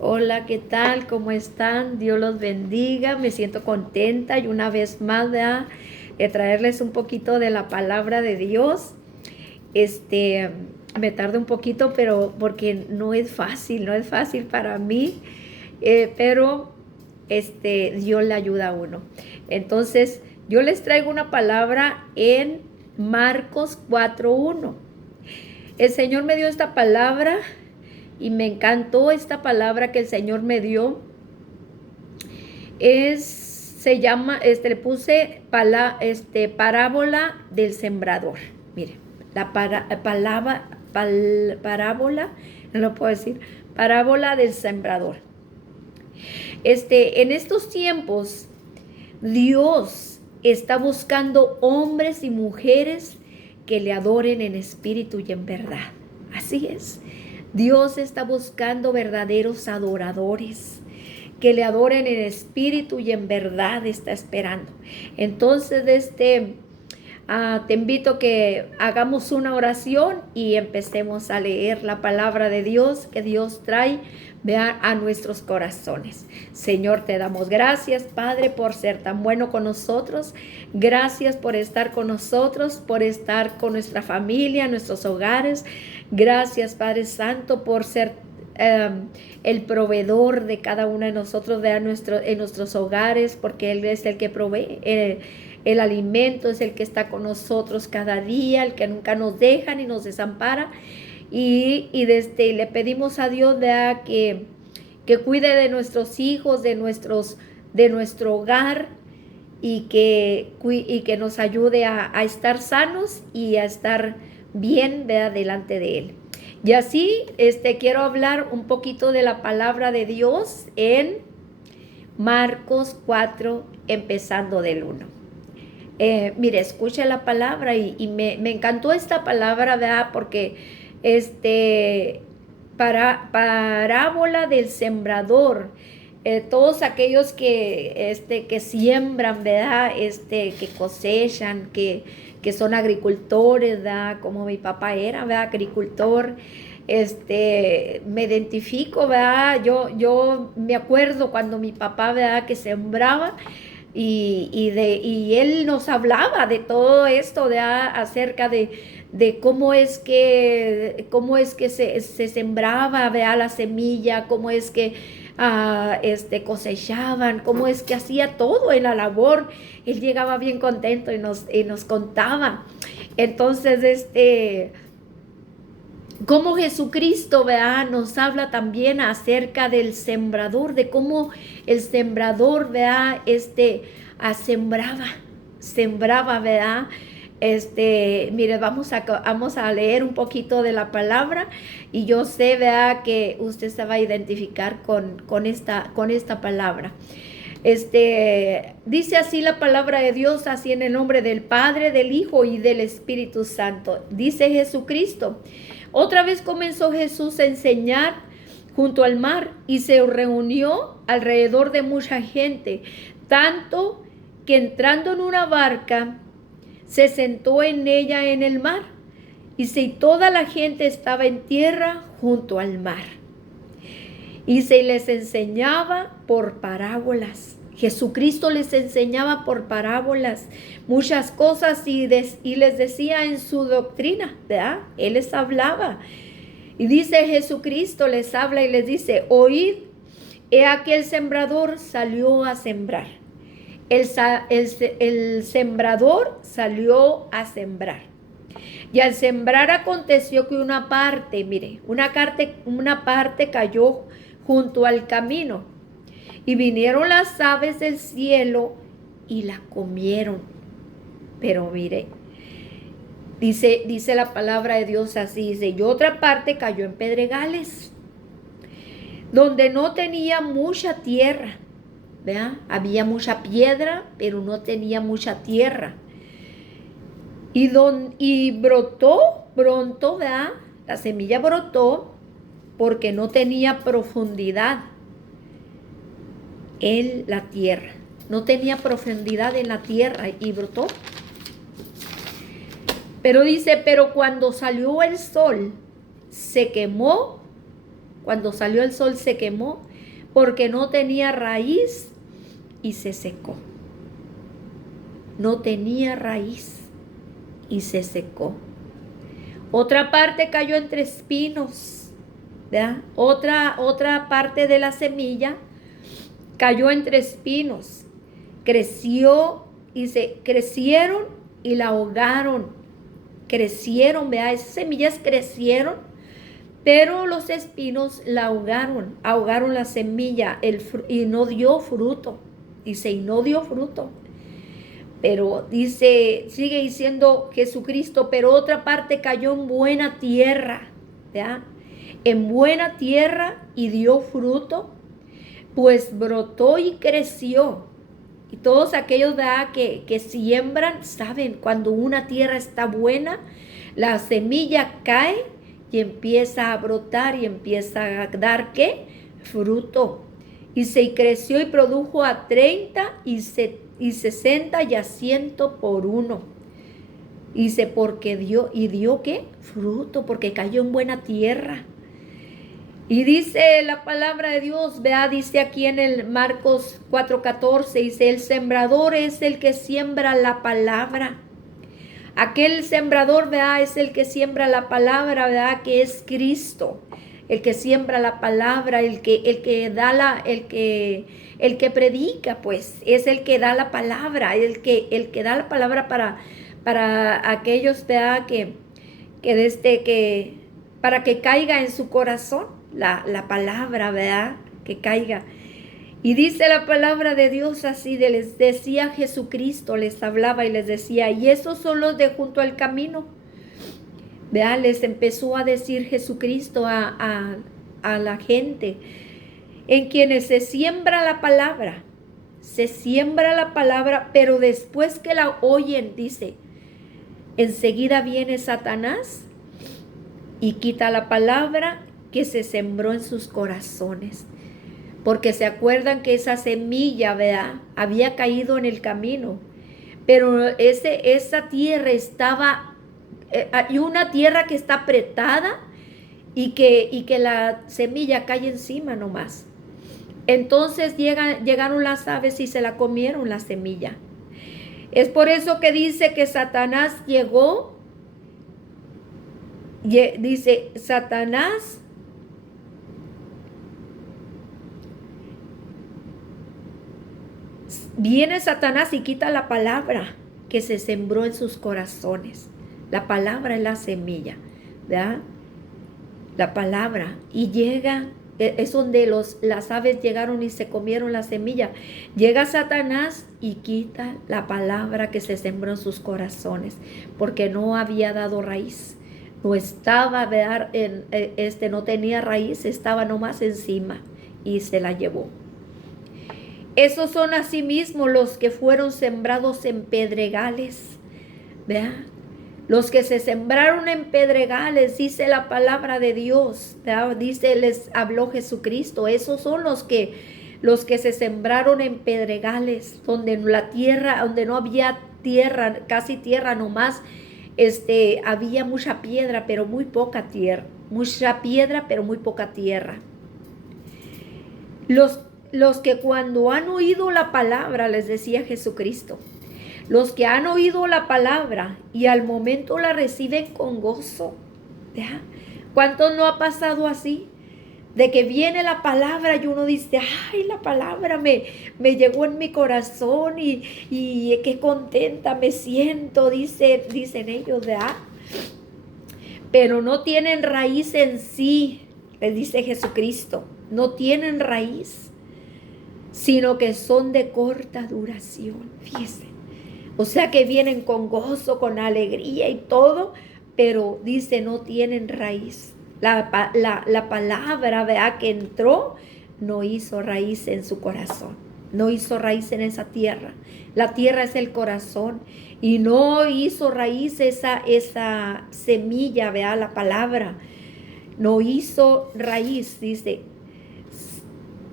Hola, ¿qué tal? ¿Cómo están? Dios los bendiga. Me siento contenta y una vez más, ¿verdad? De traerles un poquito de la palabra de Dios. Este, Me tarda un poquito, pero porque no es fácil para mí, pero Dios le ayuda a uno. Entonces, yo les traigo una palabra en Marcos 4:1. El Señor me dio esta palabra y me encantó esta palabra que el Señor me dio. Se llama, le puse parábola del sembrador. Mire, parábola, no lo puedo decir, parábola del sembrador. En estos tiempos, Dios está buscando hombres y mujeres que le adoren en espíritu y en verdad. Así es. Dios está buscando verdaderos adoradores que le adoren en espíritu y en verdad está esperando. Entonces, te invito a que hagamos una oración y empecemos a leer la palabra de Dios que Dios trae a nuestros corazones. Señor, te damos gracias, Padre, por ser tan bueno con nosotros. Gracias por estar con nosotros, por estar con nuestra familia, nuestros hogares. Gracias, Padre Santo, por ser el proveedor de cada uno de nosotros, en nuestros hogares, porque Él es el que provee el alimento, es el que está con nosotros cada día, el que nunca nos deja ni nos desampara. Y le pedimos a Dios que cuide de nuestros hijos, de nuestro hogar, y que nos ayude a estar sanos y a estar bien, ¿verdad?, delante de Él. Y así quiero hablar un poquito de la palabra de Dios en Marcos 4, empezando del 1. Mire, escuche la palabra y me encantó esta palabra, ¿verdad? Porque parábola del sembrador. Todos aquellos que siembran, ¿verdad? Que cosechan, que son agricultores, ¿verdad? Como mi papá era, ¿verdad? Agricultor. Me identifico, ¿verdad? Yo me acuerdo cuando mi papá, ¿verdad?, que sembraba y él nos hablaba de todo esto, ¿verdad?, acerca de cómo es que se sembraba, ¿verdad?, la semilla, cómo es que cosechaban, cómo es que hacía todo en la labor. Él llegaba bien contento y nos contaba. Entonces, cómo Jesucristo, ¿verdad?, nos habla también acerca del sembrador, de cómo el sembrador, ¿verdad?, sembraba, ¿verdad? Mire, vamos a leer un poquito de la palabra y yo sé, ¿verdad?, que usted se va a identificar con esta palabra. Dice así la palabra de Dios, así en el nombre del Padre, del Hijo y del Espíritu Santo. Dice Jesucristo: otra vez comenzó Jesús a enseñar junto al mar y se reunió alrededor de mucha gente, tanto que entrando en una barca se sentó en ella en el mar, y toda la gente estaba en tierra junto al mar. Y se les enseñaba por parábolas. Jesucristo les enseñaba por parábolas muchas cosas y les decía en su doctrina, ¿verdad? Él les hablaba. Y dice Jesucristo, les habla y les dice: oíd, he aquí el sembrador salió a sembrar. El sembrador salió a sembrar. Y al sembrar aconteció que una parte cayó junto al camino, y vinieron las aves del cielo y la comieron. Pero mire, dice la palabra de Dios así, dice: y otra parte cayó en pedregales, donde no tenía mucha tierra, ¿verdad? Había mucha piedra, pero no tenía mucha tierra. Y brotó pronto, ¿verdad? La semilla brotó porque no tenía profundidad en la tierra. No tenía profundidad en la tierra y brotó. Pero dice, pero cuando salió el sol, se quemó cuando salió el sol se quemó porque no tenía raíz y se secó. No tenía raíz y se secó. Otra parte cayó entre espinos, ¿verdad? Otra parte de la semilla cayó entre espinos. Crecieron y la ahogaron. Crecieron, ¿verdad? Esas semillas crecieron, pero los espinos la ahogaron la semilla y no dio fruto. Dice, y no dio fruto. Pero dice, sigue diciendo Jesucristo, pero otra parte cayó en buena tierra, ¿ya? En buena tierra y dio fruto, pues brotó y creció. Y todos aquellos, ¿verdad?, que siembran, saben, cuando una tierra está buena, la semilla cae y empieza a brotar y empieza a dar, ¿qué? Fruto. Y se creció y produjo a 30 y 60 y a 100 por uno. Dice, porque dio ¿qué? Fruto, porque cayó en buena tierra. Y dice la palabra de Dios, vea, dice aquí en el Marcos 4:14, dice, el sembrador es el que siembra la palabra. Aquel sembrador, vea, es el que siembra la palabra, vea, que es Cristo. El que siembra la palabra, el que predica, pues, es el que da la palabra, el que da la palabra para aquellos, vea, para que caiga en su corazón la palabra, ¿verdad? Que caiga. Y dice la palabra de Dios así, les decía Jesucristo, les hablaba y les decía, y esos son los de junto al camino. ¿Verdad? Les empezó a decir Jesucristo a la gente, en quienes se siembra la palabra, pero después que la oyen, dice, enseguida viene Satanás y quita la palabra que se sembró en sus corazones. Porque se acuerdan que esa semilla, ¿verdad?, había caído en el camino. Pero esa tierra estaba, hay una tierra que está apretada y que la semilla cae encima nomás. Entonces llegaron las aves y se la comieron la semilla. Es por eso que dice que Satanás llegó. Dice, Satanás viene Satanás y quita la palabra que se sembró en sus corazones. La palabra es la semilla, ¿verdad? La palabra. Y llega, es donde las aves llegaron y se comieron la semilla. Llega Satanás y quita la palabra que se sembró en sus corazones, porque no había dado raíz. No estaba, ¿verdad? No tenía raíz, estaba nomás encima y se la llevó. Esos son asimismo los que fueron sembrados en pedregales, ¿verdad? Los que se sembraron en pedregales, dice la palabra de Dios, ¿verdad? Dice, les habló Jesucristo. Esos son los que se sembraron en pedregales, donde no había tierra, casi tierra nomás. Había mucha piedra, pero muy poca tierra. Mucha piedra, pero muy poca tierra. Los que cuando han oído la palabra, les decía Jesucristo, los que han oído la palabra y al momento la reciben con gozo. ¿Ya? ¿Cuántos no ha pasado así? De que viene la palabra y uno dice, ay, la palabra me llegó en mi corazón y qué contenta me siento, dicen ellos, ¿verdad? Pero no tienen raíz en sí, les dice Jesucristo, no tienen raíz, sino que son de corta duración, fíjense. O sea que vienen con gozo, con alegría y todo, pero dice no tienen raíz. La palabra, ¿verdad?, que entró, no hizo raíz en su corazón, no hizo raíz en esa tierra. La tierra es el corazón y no hizo raíz esa semilla, ¿verdad?, la palabra. No hizo raíz, dice.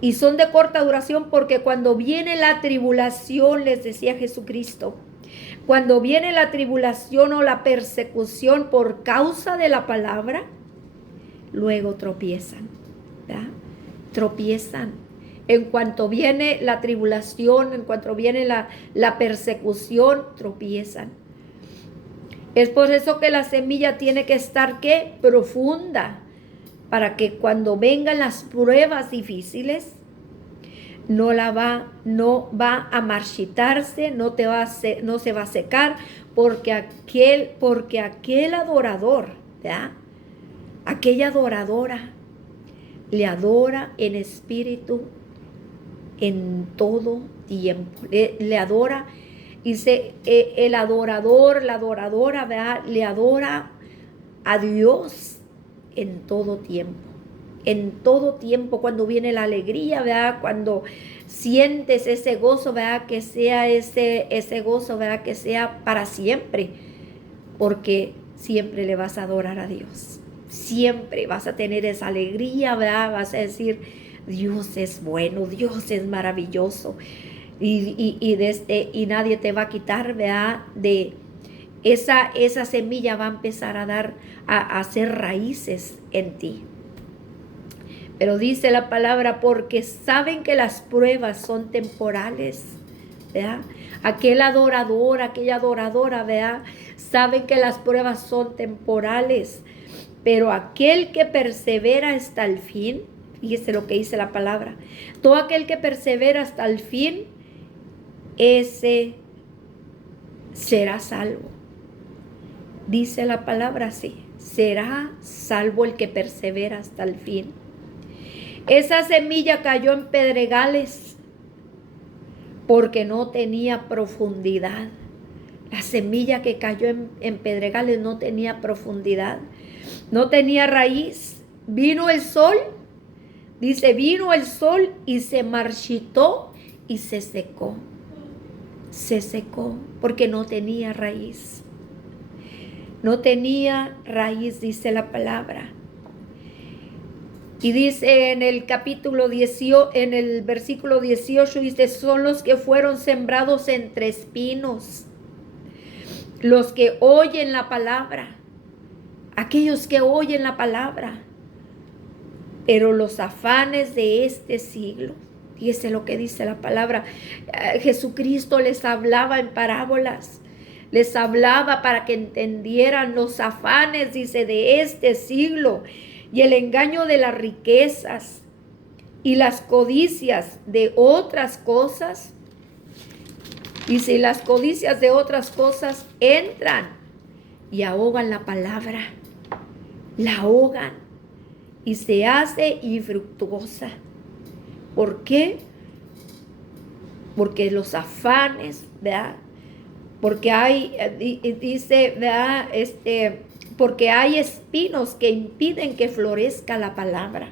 Y son de corta duración porque cuando viene la tribulación, les decía Jesucristo, cuando viene la tribulación o la persecución por causa de la palabra, luego tropiezan. ¿verdad? Tropiezan. En cuanto viene la tribulación, en cuanto viene la persecución, tropiezan. Es por eso que la semilla tiene que estar, ¿qué? Profunda, para que cuando vengan las pruebas difíciles, no va a marchitarse, no se va a secar, porque aquel adorador, ¿verdad? Aquella adoradora le adora en espíritu en todo tiempo. Le adora, dice, el adorador, la adoradora, ¿verdad? Le adora a Dios en todo tiempo. En todo tiempo, cuando viene la alegría, ¿verdad? Cuando sientes ese gozo, ¿verdad? Que sea ese gozo, ¿verdad? Que sea para siempre, porque siempre le vas a adorar a Dios. Siempre vas a tener esa alegría, ¿verdad? Vas a decir, Dios es bueno, Dios es maravilloso. Y nadie te va a quitar, ¿verdad? De esa semilla va a empezar a hacer raíces en ti. Pero dice la palabra, porque saben que las pruebas son temporales, ¿verdad? Aquel adorador, aquella adoradora, ¿verdad? Saben que las pruebas son temporales, pero aquel que persevera hasta el fin, fíjese lo que dice la palabra, todo aquel que persevera hasta el fin, ese será salvo. Dice la palabra así, será salvo el que persevera hasta el fin. Esa semilla cayó en pedregales porque no tenía profundidad. La semilla que cayó en pedregales no tenía profundidad, no tenía raíz. Vino el sol, dice, vino el sol y se marchitó y se secó. Se secó porque no tenía raíz. No tenía raíz, dice la palabra. Y dice en el capítulo 18, en el versículo 18, dice, son los que fueron sembrados entre espinos, los que oyen la palabra, aquellos que oyen la palabra, pero los afanes de este siglo, fíjese lo que dice la palabra, Jesucristo les hablaba en parábolas, les hablaba para que entendieran los afanes, dice, de este siglo, y el engaño de las riquezas y las codicias de otras cosas. Y si las codicias de otras cosas entran y ahogan la palabra, la ahogan y se hace infructuosa. ¿Por qué? Porque los afanes, ¿verdad? Porque hay, dice, ¿verdad? Porque hay espinos que impiden que florezca la palabra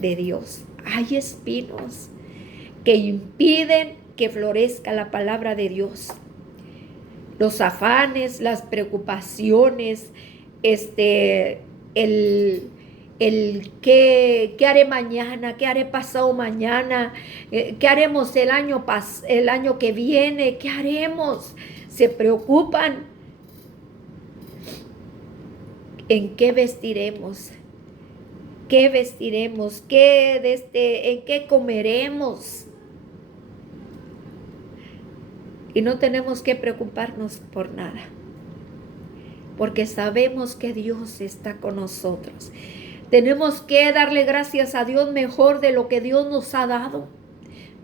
de Dios. Hay espinos que impiden que florezca la palabra de Dios. Los afanes, las preocupaciones, el qué haré mañana, qué haré pasado mañana, qué haremos el año que viene, qué haremos. Se preocupan. ¿En qué vestiremos? ¿Qué vestiremos? ¿En qué comeremos? Y no tenemos que preocuparnos por nada, porque sabemos que Dios está con nosotros. Tenemos que darle gracias a Dios mejor de lo que Dios nos ha dado,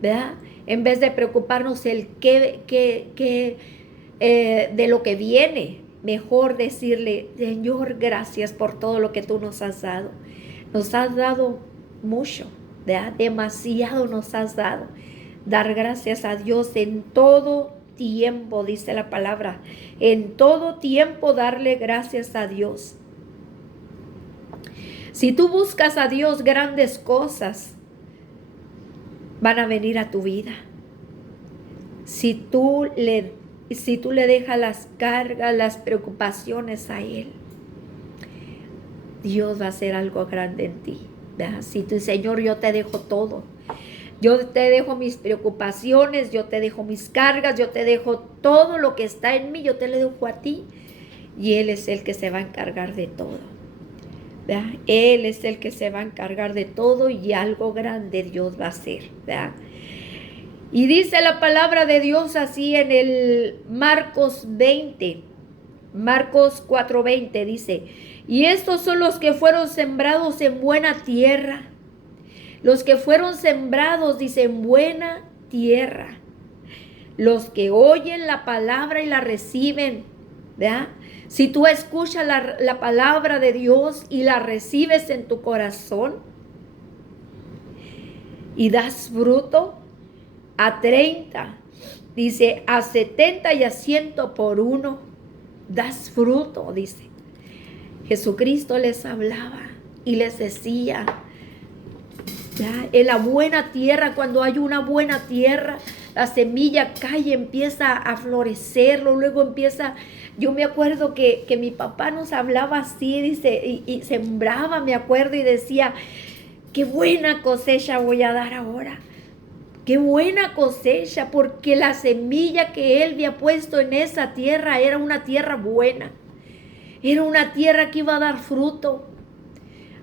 ¿verdad? En vez de preocuparnos de lo que viene. Mejor decirle, Señor, gracias por todo lo que tú nos has dado. Nos has dado mucho, ¿verdad? Demasiado nos has dado. Dar gracias a Dios en todo tiempo, dice la palabra. En todo tiempo darle gracias a Dios. Si tú buscas a Dios, grandes cosas van a venir a tu vida. Si tú le dejas las cargas, las preocupaciones a Él, Dios va a hacer algo grande en ti, ¿verdad? Si tú, Señor, yo te dejo todo. Yo te dejo mis preocupaciones, yo te dejo mis cargas, yo te dejo todo lo que está en mí, yo te lo dejo a ti. Y Él es el que se va a encargar de todo. ¿verdad? Él es el que se va a encargar de todo y algo grande Dios va a hacer, ¿verdad? Y dice la palabra de Dios así en el Marcos 20, Marcos 4:20 dice, y estos son los que fueron sembrados en buena tierra. Los que fueron sembrados, dice, en buena tierra. Los que oyen la palabra y la reciben, ¿verdad? Si tú escuchas la palabra de Dios y la recibes en tu corazón y das fruto a 30, dice, a 70 y a 100 por uno, das fruto, dice. Jesucristo les hablaba y les decía, ¿ya? En la buena tierra, cuando hay una buena tierra, la semilla cae y empieza a florecer, luego empieza, yo me acuerdo que mi papá nos hablaba así, dice, y sembraba, me acuerdo, y decía, qué buena cosecha voy a dar ahora, qué buena cosecha, porque la semilla que él había puesto en esa tierra era una tierra buena, era una tierra que iba a dar fruto.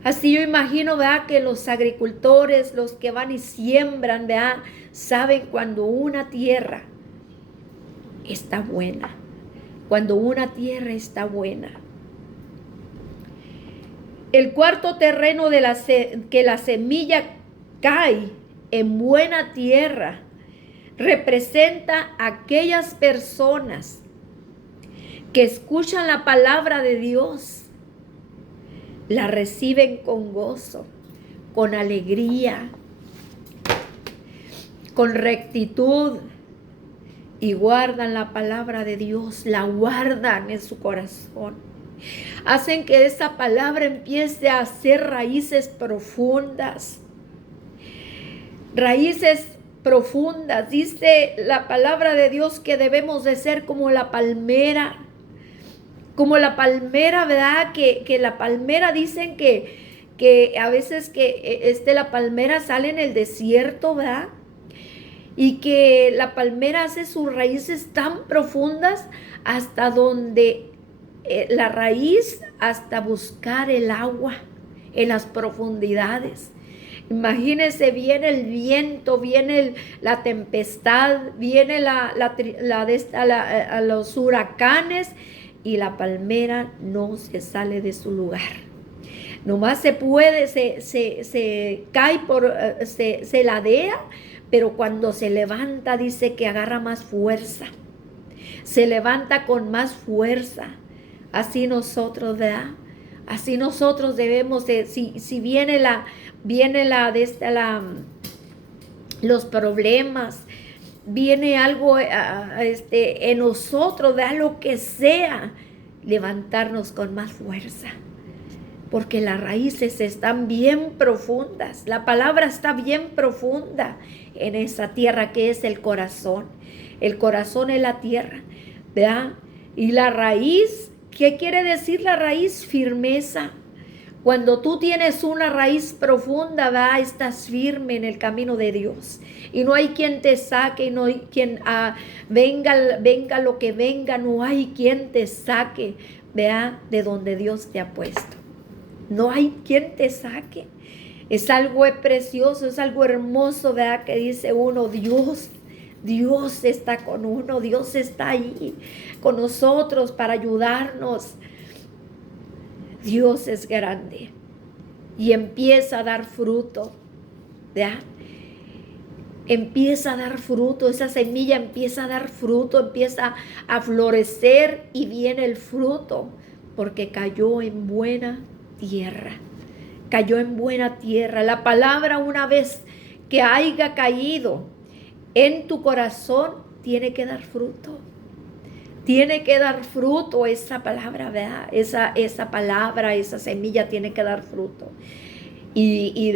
Así yo imagino, ¿verdad?, que los agricultores, los que van y siembran, ¿verdad?, saben cuando una tierra está buena, cuando una tierra está buena. El cuarto terreno que la semilla cae en buena tierra representa a aquellas personas que escuchan la palabra de Dios, la reciben con gozo, con alegría, con rectitud y guardan la palabra de Dios, la guardan en su corazón. Hacen que esa palabra empiece a hacer raíces profundas. Raíces profundas. Dice la palabra de Dios que debemos de ser como la palmera. Como la palmera, ¿verdad? Que la palmera dicen que a veces que la palmera sale en el desierto, ¿verdad? Y que la palmera hace sus raíces tan profundas hasta donde la raíz, hasta buscar el agua en las profundidades. Imagínense, viene el viento, viene la tempestad, viene los huracanes, y la palmera no se sale de su lugar. Nomás se cae se ladea, pero cuando se levanta dice que agarra más fuerza. Se levanta con más fuerza. Así nosotros, ¿verdad? Así nosotros debemos de, si viene los problemas, viene algo en nosotros, de lo que sea, levantarnos con más fuerza, porque las raíces están bien profundas, la palabra está bien profunda en esa tierra que es el corazón. El corazón es la tierra, ¿verdad? Y la raíz, ¿qué quiere decir la raíz? Firmeza. Cuando tú tienes una raíz profunda, ¿verdad?, estás firme en el camino de Dios. Y no hay quien te saque, y no hay quien venga lo que venga, no hay quien te saque, ¿verdad?, de donde Dios te ha puesto. No hay quien te saque. Es algo precioso, es algo hermoso, ¿verdad?, que dice uno, Dios está con uno, Dios está ahí con nosotros para ayudarnos. Dios es grande y empieza a dar fruto, ¿ya? Empieza a dar fruto, esa semilla empieza a dar fruto, empieza a florecer y viene el fruto porque cayó en buena tierra, cayó en buena tierra. La palabra, una vez que haya caído en tu corazón, tiene que dar fruto. Tiene que dar fruto esa palabra, ¿verdad? Esa palabra, esa semilla tiene que dar fruto. Y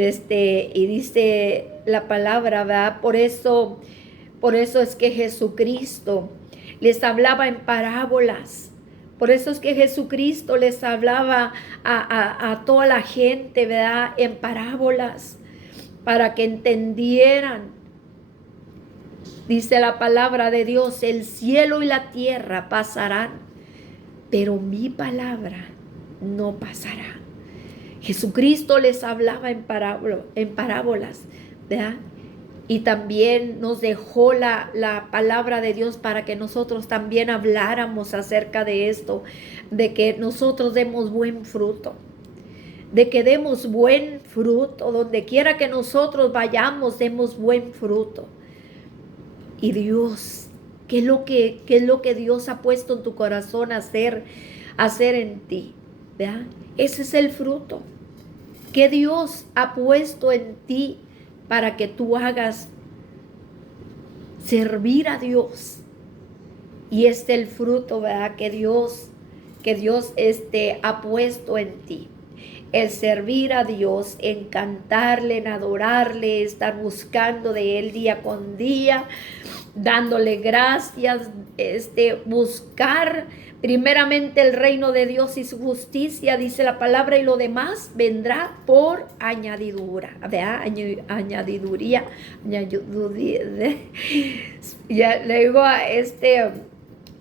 dice la palabra, ¿verdad? Por eso es que Jesucristo les hablaba en parábolas. Por eso es que Jesucristo les hablaba a toda la gente, ¿verdad?, en parábolas, para que entendieran. Dice la palabra de Dios, el cielo y la tierra pasarán, pero mi palabra no pasará. Jesucristo les hablaba en parábolas, ¿verdad? Y también nos dejó la palabra de Dios para que nosotros también habláramos acerca de esto, de que nosotros demos buen fruto, de que demos buen fruto, donde quiera que nosotros vayamos, demos buen fruto. Y Dios, ¿qué es lo que Dios ha puesto en tu corazón hacer en ti? ¿Verdad? Ese es el fruto que Dios ha puesto en ti para que tú hagas servir a Dios. Y este es el fruto, ¿verdad? Que Dios ha puesto en ti. El servir a Dios, en cantarle, en adorarle, estar buscando de Él día con día, dándole gracias, buscar primeramente el reino de Dios y su justicia, dice la palabra, y lo demás vendrá por añadidura, ¿verdad? Añadiduría. Ya le digo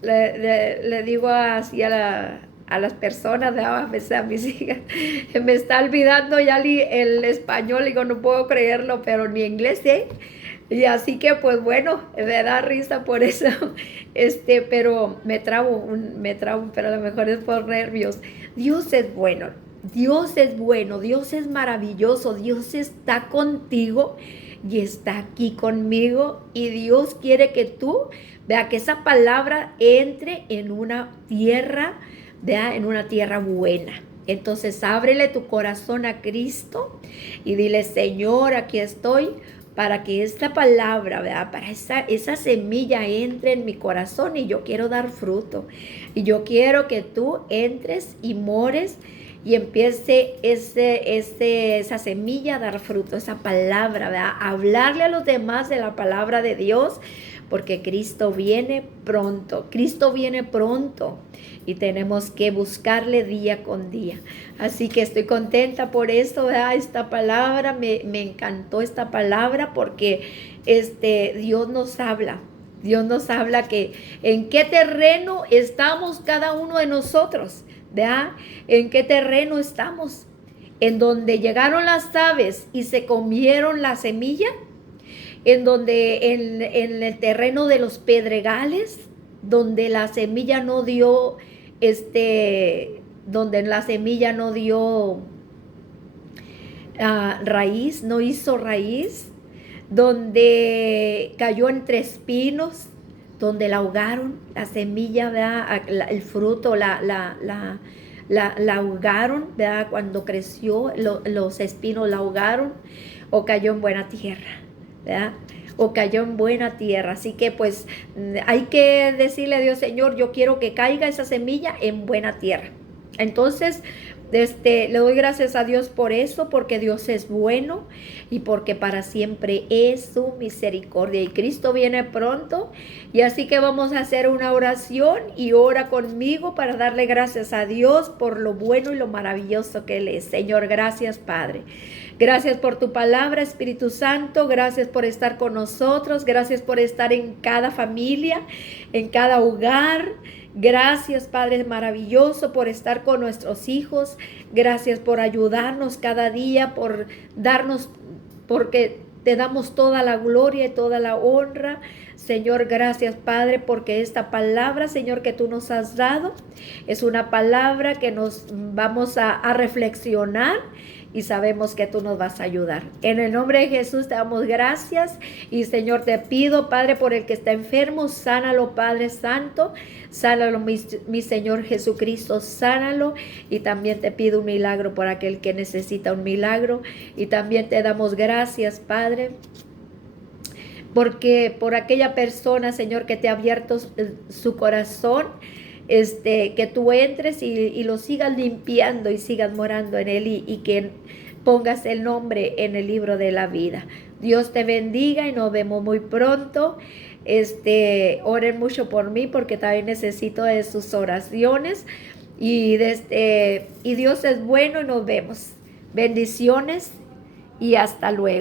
le digo así a las personas, a veces a mis hijas, me está olvidando ya el español, digo, no puedo creerlo, pero ni inglés, ¿eh? Y así que pues bueno, me da risa por eso, pero me trabo, pero a lo mejor es por nervios. Dios es bueno, Dios es bueno, Dios es maravilloso, Dios está contigo y está aquí conmigo, y Dios quiere que tú vea que esa palabra entre en una tierra, vea, en una tierra buena. Entonces ábrele tu corazón a Cristo y dile: Señor, aquí estoy, para que esta palabra, ¿verdad? Para esa semilla entre en mi corazón, y yo quiero dar fruto. Y yo quiero que tú entres y mores y empiece esa semilla a dar fruto, esa palabra, ¿verdad? Hablarle a los demás de la palabra de Dios, porque Cristo viene pronto. Cristo viene pronto. Y tenemos que buscarle día con día. Así que estoy contenta por esto, ¿verdad? Esta palabra, me encantó esta palabra, porque Dios nos habla. Dios nos habla que en qué terreno estamos cada uno de nosotros, ¿verdad? En qué terreno estamos. En donde llegaron las aves y se comieron la semilla, en donde en el terreno de los pedregales, donde la semilla no dio raíz, no hizo raíz, donde cayó entre espinos, donde la ahogaron, la semilla, ¿verdad? El fruto la ahogaron, ¿verdad? Cuando creció, los espinos la ahogaron, o cayó en buena tierra, ¿verdad? O cayó en buena tierra. Así que pues hay que decirle a Dios: Señor, yo quiero que caiga esa semilla en buena tierra. Entonces le doy gracias a Dios por eso, porque Dios es bueno y porque para siempre es su misericordia, y Cristo viene pronto. Y así que vamos a hacer una oración, y ora conmigo para darle gracias a Dios por lo bueno y lo maravilloso que Él es. Señor, gracias, Padre. Gracias por tu palabra, Espíritu Santo. Gracias por estar con nosotros. Gracias por estar en cada familia, en cada hogar. Gracias, Padre maravilloso, por estar con nuestros hijos. Gracias por ayudarnos cada día, por darnos, porque te damos toda la gloria y toda la honra. Señor, gracias, Padre, porque esta palabra, Señor, que tú nos has dado, es una palabra que nos vamos a reflexionar, y sabemos que tú nos vas a ayudar. En el nombre de Jesús te damos gracias, y Señor, te pido, Padre, por el que está enfermo, sánalo, Padre Santo, sánalo, mi Señor Jesucristo, sánalo. Y también te pido un milagro por aquel que necesita un milagro, y también te damos gracias, Padre, porque por aquella persona, Señor, que te ha abierto su corazón, que tú entres y lo sigas limpiando y sigas morando en él, y que pongas el nombre en el libro de la vida. Dios te bendiga y nos vemos muy pronto. Oren mucho por mí, porque también necesito de sus oraciones, y Dios es bueno, y nos vemos. Bendiciones y hasta luego.